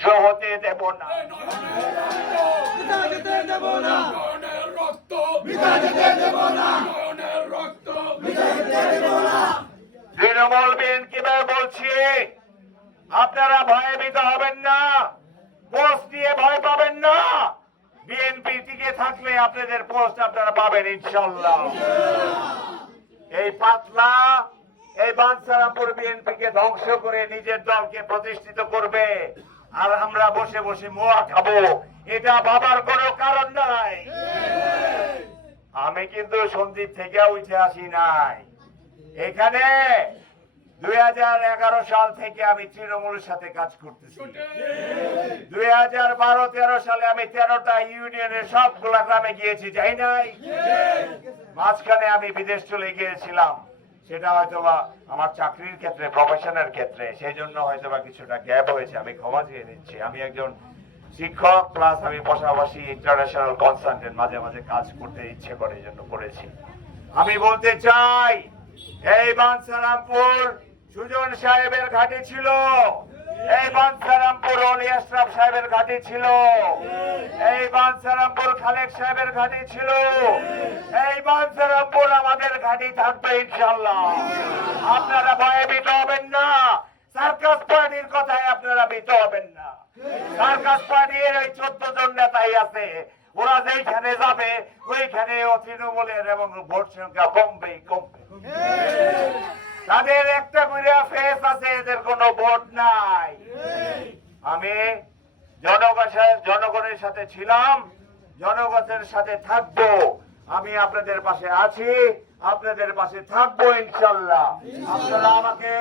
ধ্বংস হতে দেব না। তৃণমূল বিএনপিকে বলছি, আপনারা ভয়ভীত হবেন না, পোস্ট নিয়ে ভয় পাবেন না। বিএনপি টিকে থাকলে আপনাদের পোস্ট আপনারা পাবেন ইনশাল্লাহ। এই পাতলা এই বাঞ্ছারামপুর বিএনপিকে ধ্বংস করে নিজের দলকে প্রতিষ্ঠিত করবে, আর আমরা বসে বসে মোয়া খাবো, এটা ভাবার কোনো কারণ নাই। আমি কিন্তু সন্দীপ থেকে উঠে আসি নাই। এখানে 2011 সাল থেকে আমি তৃণমূলের সাথে কাজ করতেছি। 2012-13 সালে আমি 13টা ইউনিয়নের সবগুলা গ্রামে গিয়েছি, যাই নাই? মাঝখানে আমি বিদেশ চলে গিয়েছিলাম, সেটা হয়তোবা আমার চাকরির ক্ষেত্রে, প্রফেশনের ক্ষেত্রে, সেই জন্য হয়তোবা কিছুটা গ্যাপ হয়েছে, আমি ক্ষমা চেয়ে নিচ্ছি। আমি একজন শিক্ষক প্লাস আমি পাশাপাশি ইন্টারন্যাশনাল কনসালটেন্ট, মাঝে মাঝে কাজ করতে ইচ্ছে করে, এই জন্য করেছি। আমি বলতে চাই, এই বাঞ্ছারামপুর সুজন সাহেবের ঘাঁটি ছিল, এই বাঞ্ছারামপুর অলি আশরাফ সাহেবের ঘাঁটি ছিল, এই বাঞ্ছারামপুর খালেক সাহেবের ঘাঁটি ছিল, এই বাঞ্ছারামপুর আমাদের ঘাঁটি থাকবে ইনশাল্লাহ। আপনারা ভয়ে ভীত হবেন না, সার্কাস পার্টির কথায় আপনারা ভীত হবেন না। সার্কাস পার্টির ওই 14 জন নেতাই আছে, ওরা যেখানে যাবে ওইখানে তৃণমূলের এবং ভোট সংখ্যা কমবেই কমবে। তাদের একটা করে ফেস আছে, এদের কোনো ভোট নাই। আমি জনগণের সাথে ছিলাম, জনগণের সাথে থাকবো। আমি আপনাদের পাশে আছি, আপনাদের পাশে থাকবো ইনশাল্লাহ। আপনারা আমাকে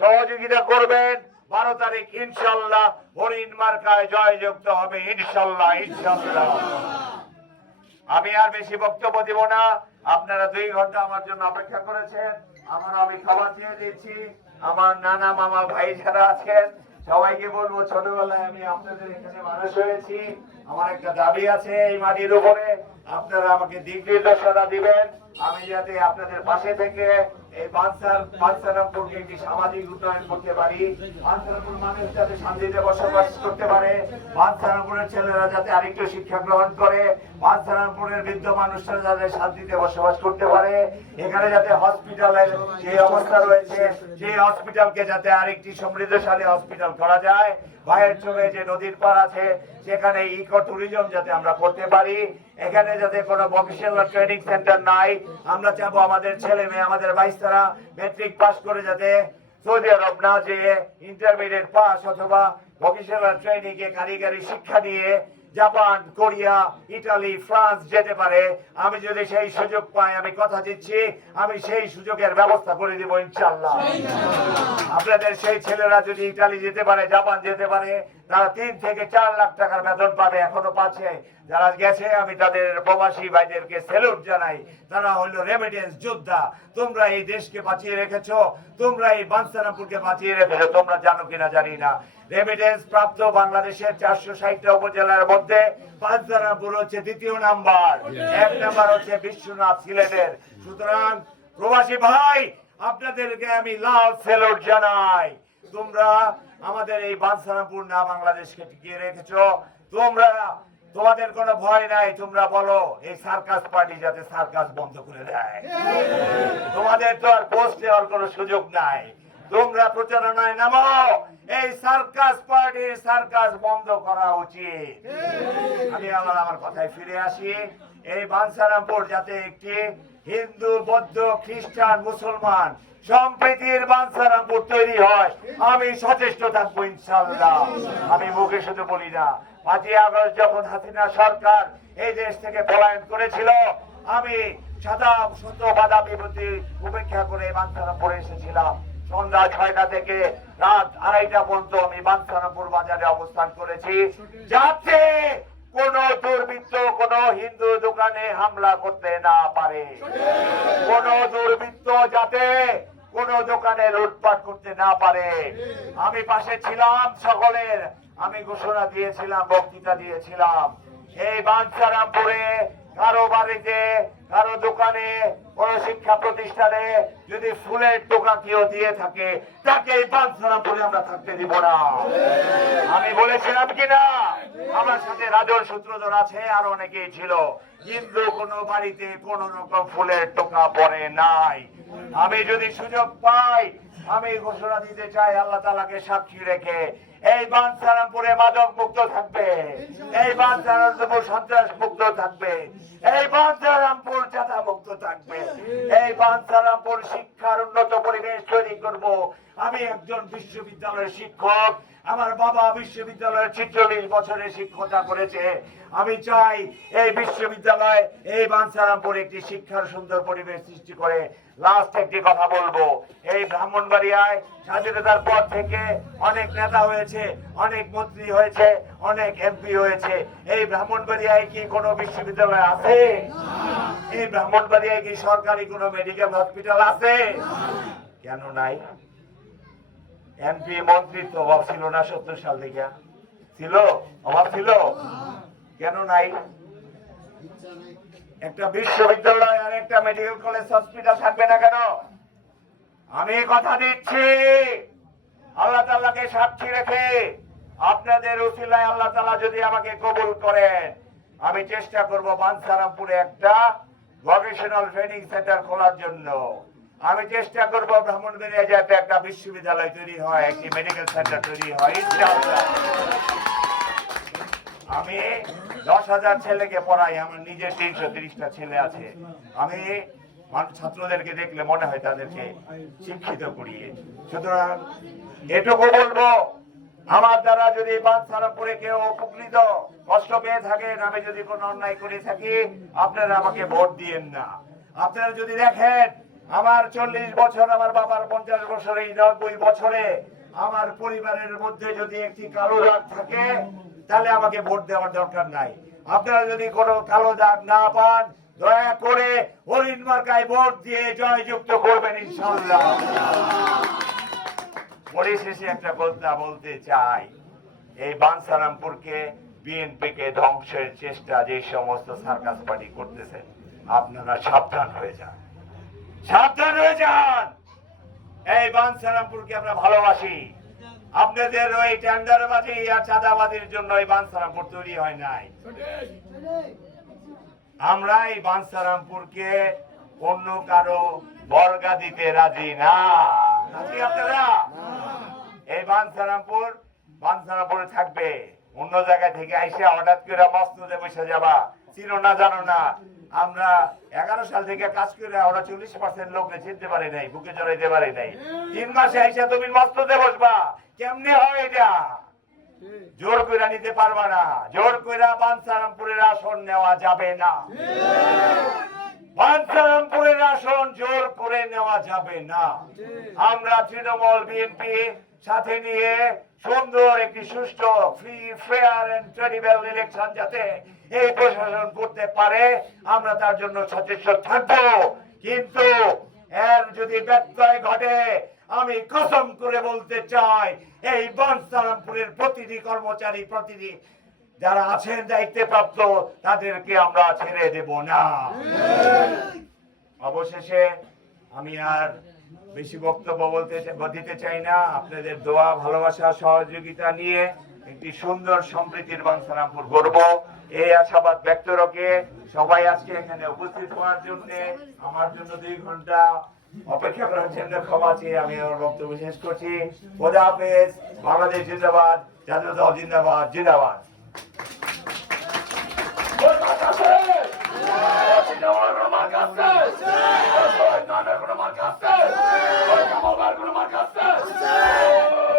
সহযোগিতা করবেন। 12 তারিখ ইনশাল্লাহ হরিণ মার্কায় জয়যুক্ত হবে ইনশাল্লাহ, ইনশাল্লাহ। আমি আর বেশি বক্তব্য দিব না। আপনারা 2 ঘন্টা আমার জন্য অপেক্ষা করেছেন, আমি ক্ষমা চেয়ে দিচ্ছি। আমার নানা মামা ভাই যারা আছেন সবাইকে বলবো, ছোটবেলায় আমি আপনাদের এখানে মানুষ হয়েছি, আমার একটা দাবি আছে এই মাটির উপরে, আপনারা আমাকে দিক নির্দেশনা দিবেন, আমি যাতে আপনাদের পাশে থেকে এই বাঞ্ছারামপুরকে একটি সামাজিক উন্নয়ন করতে পারি। বাঞ্ছারামপুর মানুষ যাতে শান্তিতে বসবাস করতে পারে, বাঞ্ছারামপুরের ছেলেরা যাতে আরেকটু শিক্ষা গ্রহণ করে, বাঞ্ছারামপুরের বৃদ্ধ মানুষরা যাতে শান্তিতে বসবাস করতে পারে, এখানে যাতে হসপিটালের যে অবস্থা রয়েছে সেই হসপিটালকে যাতে আরেকটি সমৃদ্ধশালী হসপিটাল করা যায়। ভাইয়ের চোখে যে নদীর পাড় আছে সেখানে ইকো ট্যুরিজম যাতে আমরা করতে পারি। এখানে যাতে কোনো ভোকেশনাল ট্রেনিং সেন্টার নাই। আমরা চাবো আমাদের ছেলে মেয়ে, আমাদের বাইস্তারা ম্যাট্রিক পাস করে যাতে সৌদি আরব না যেয়ে ইন্টারমিডিয়েট পাস অথবা ভোকেশনাল ট্রেনিং এ কারিগরি শিক্ষা নিয়ে জাপান, কোরিয়া, ইটালি, ফ্রান্স যেতে পারে। আমি যদি সেই সুযোগ পাই, আমি কথা দিচ্ছি আমি সেই সুযোগের ব্যবস্থা করে দেব ইনশাআল্লাহ। আপনাদের সেই ছেলেরা যদি ইটালি যেতে পারে, জাপান যেতে পারে, তারা 3 থেকে 4 লাখ টাকার বেতন পাবে, এখনো পাচ্ছে। যারা গেছে আমি তাদের প্রবাসী ভাইদেরকে স্যালুট জানাই। তারা হলো রেমিটেন্স যোদ্ধা। তোমরা এই দেশকে বাঁচিয়ে রেখেছো, তোমরা এই বাঞ্ছারামপুরকে বাঁচিয়ে রেখেছো, তোমরা জানো কিনা জানি না। রেমিটেন্স প্রাপ্ত বাংলাদেশের 460টা উপজেলার মধ্যে বাঞ্ছারামপুর হচ্ছে 2য় নাম্বার, 1 নাম্বার হচ্ছে বিশ্বনাথ সিলেটের। সুতরাং প্রবাসী ভাই, আপনাদেরকে আমি লাল স্যালুট জানাই। তোমরা আমাদের এই বাঞ্ছারামপুর না বাংলাদেশকে টিকিয়ে রেখেছো। তোমাদের কোনো ভয় নাই। তোমরা বলো এই সার্কাস পার্টি যাতে সার্কাস বন্ধ করে দেয়। তোমাদের তো আর পোস্ট দেওয়ার কোনো সুযোগ নাই। তোমরা প্রচারণায় নামো, এই সার্কাস পার্টির সার্কাস বন্ধ করা উচিত। আমি আমার কথায় ফিরে আসি। এই বাঞ্ছারামপুর যাতে একটি হিন্দু, বৌদ্ধ, খ্রিস্টান, মুসলমান সম্প্রীতির বাঞ্ছারামপুর তৈরি হয়, আমি সচেষ্ট থাকবো ইনশাআল্লাহ। আমি মুখে শুধু বলি না। 5ই আগস্ট যখন হাসিনা সরকার এই দেশ থেকে পলায়ন করেছিল, আমি শত বাধা বিপত্তি উপেক্ষা করে বাঞ্ছারামপুরে এসেছিলাম। সন্ধ্যা 6টা থেকে রাত 2:30টা পর্যন্ত আমি বাঞ্ছারামপুর বাজারে অবস্থান করেছি, যাতে কোন দুর্বৃত্ত কোন হিন্দু দোকানে হামলা করতে না পারে, কোন দুর্বৃত্ত যাতে কোন দোকানে লুটপাট করতে না পারে। আমি পাশে ছিলাম সকলের। আমি ঘোষণা দিয়েছিলাম, বক্তৃতা দিয়েছিলাম, এই বাঞ্ছারামপুরে কারো বাড়িতে কারো দোকানে কোন শিক্ষা প্রতিষ্ঠানে যদি ফুলের টোকা কেউ দিয়ে থাকে তাকে এই বাঞ্ছারামপুরে আমরা থাকতে দিব না। আমি বলেছিলাম কিনা আমার সাথে রাজন সূত্রধর আছে আর অনেকেই ছিল, কিন্তু কোন বাড়িতে কোন রকম ফুলের টোকা পড়ে নাই। আমি যদি সুযোগ পাই আমি ঘোষণা দিতে চাই আল্লাহ তাআলাকে সাক্ষী রেখে এই বাঞ্ছারামপুরে মাদক মুক্ত থাকবে, এই বাঞ্ছারামপুর সন্ত্রাস মুক্ত থাকবে, এই বাঞ্ছারামপুর চাঁদা মুক্ত থাকবে, এই বাঞ্ছারামপুর শিক্ষার উন্নত পরিবেশ তৈরি করব। আমি একজন বিশ্ববিদ্যালয়ের শিক্ষক, আমার বাবা বিশ্ববিদ্যালয়ের 46 বছরের শিক্ষকতা করেছে। আমি চাই এই বিশ্ববিদ্যালয় এই বাঞ্ছারামপুরে একটি শিক্ষার সুন্দর পরিবেশ সৃষ্টি করে। লাস্ট একটি কথা বলবো, এই ব্রাহ্মণবাড়িয়ায় স্বাধীনতার পর থেকে অনেক নেতা হয়েছে, অনেক মন্ত্রী হয়েছে, অনেক এমপি হয়েছে। এই ব্রাহ্মণবাড়িয়ায় কি কোনো বিশ্ববিদ্যালয় আছে? এই ব্রাহ্মণবাড়িয়ায় কি সরকারি কোনো মেডিকেল হসপিটাল আছে? কেন নাই? এমপি মন্ত্রী তো অভাব ছিল না 70 সাল থেকে? ছিল? অভাব ছিল? কেন নাই? একটা বিশ্ববিদ্যালয় আর একটা মেডিকেল কলেজ হসপিটাল থাকবে না কেন? আমি কথা দিচ্ছি আল্লাহ তাআলাকে সাক্ষী রেখে, আপনাদের উসিলায় আল্লাহ তাআলা যদি আমাকে কবুল করেন, আমি চেষ্টা করব বাঞ্ছারামপুরে একটা ভোকেশনাল ট্রেনিং সেন্টার খোলার জন্য। আমি চেষ্টা করব ব্রাহ্মণবাড়িয়ায় যাতে একটা বিশ্ববিদ্যালয় তৈরি হয়, একটি মেডিকেল সেন্টার তৈরি হয় ইনশাআল্লাহ। আমি 10,000 ছেলেকে পড়াই, আমার নিজের 330টা ছেলে আছে। আমি ছাত্রদেরকে দেখলে মনে হয় তাদেরকে শিক্ষিত করিয়ে। সুতরাং এটুকু বলবো, আমার দ্বারা যদি বাঞ্ছারামপুরে কেউ উপকৃত কষ্ট পেয়ে থাকেন, আমি যদি কোনো অন্যায় করে থাকি, আপনারা আমাকে ভোট দিয়েন না। আপনারা যদি দেখেন আমার 40 বছর, আমার বাবার 50 বছর, এই 90 বছরে আমার পরিবারের মধ্যে যদি একটি কালো দাগ থাকে, তাহলে আমাকে ভোট দেওয়ার দরকার নাই। আপনারা যদি কোনো কালো দাগ না পান, দয়া করে হরিণ মার্কায় ভোট দিয়ে জয়যুক্ত করবেন ইনশাআল্লাহ। পরিশেষে একটা কথা বলতে চাই, এই বাঞ্ছারামপুরকে বিএনপিকে ধ্বংসের চেষ্টা যে সমস্ত সার্কাস পার্টি করতেছে, আপনারা সাবধান হয়ে যান, সাবধান হয়ে যান। এই বাঞ্ছারামপুরকে আমরা ভালোবাসি। আপনাদের ওই টেন্ডারবাজি আর চাঁদাবাজির জন্য এই বাঞ্ছারামপুর তৈরি হয় নাই। আমরা এই বাঞ্ছারামপুরকে অন্য কারো বর্গা দিতে রাজি না। আপনারা এই বাঞ্ছারামপুরে থাকবে। অন্য জায়গা থেকে আইসে হঠাৎ করে মসনদে বসে যাবা, চিনো না জানো না। আমরা 11 সাল থেকে কাজ করে ওরা 40% লোককে চিনতে পারি নাই, বুকে জড়াইতে পারি নাই। 3 মাসে আইসা তুমি মসনদে বসবা, কেমনে হয় এটা? জোর করে নিতে পারবা না। জোর করে বাঞ্ছারামপুরের আসন নেওয়া যাবে না। বাঞ্ছারামপুরের আসন জোর করে নেওয়া যাবে না। আমরা তৃণমূল বিএনপি সাথে নিয়ে সুন্দর একটি সুষ্ঠু free fair and credible election যাতে এই প্রশাসন করতে পারে, আমরা তার জন্য সচেষ্ট থাকবো। কিন্তু এর যদি ব্যত্যয় ঘটে, আমি কসম করে বলতে চাই, এই বাঞ্ছারামপুরের প্রতিটি কর্মচারী, প্রতিটি যারা আছেন দায়িত্বে প্রাপ্ত, তাদেরকে আমরা ছেড়ে দেব না। অবশেষে আমি আর বেশি বক্তব্য দিতে চাই না। আপনাদের দোয়া, ভালোবাসা, সহযোগিতা নিয়ে একটি সুন্দর সম্প্রীতির বাঞ্ছারামপুর গড়ব, এই আশাবাদ ব্যক্ত রেখে সবাই আজকে এখানে উপস্থিত হওয়ার জন্য, আমার জন্য 2 ঘন্টা অপেক্ষা করার জন্য ক্ষমা চেয়ে আমি আমার বক্তব্য শেষ করছি। খোদা হাফেজ। বাংলাদেশ জিন্দাবাদ, জাতীয় দল জিন্দাবাদ, জিন্দাবাদ। What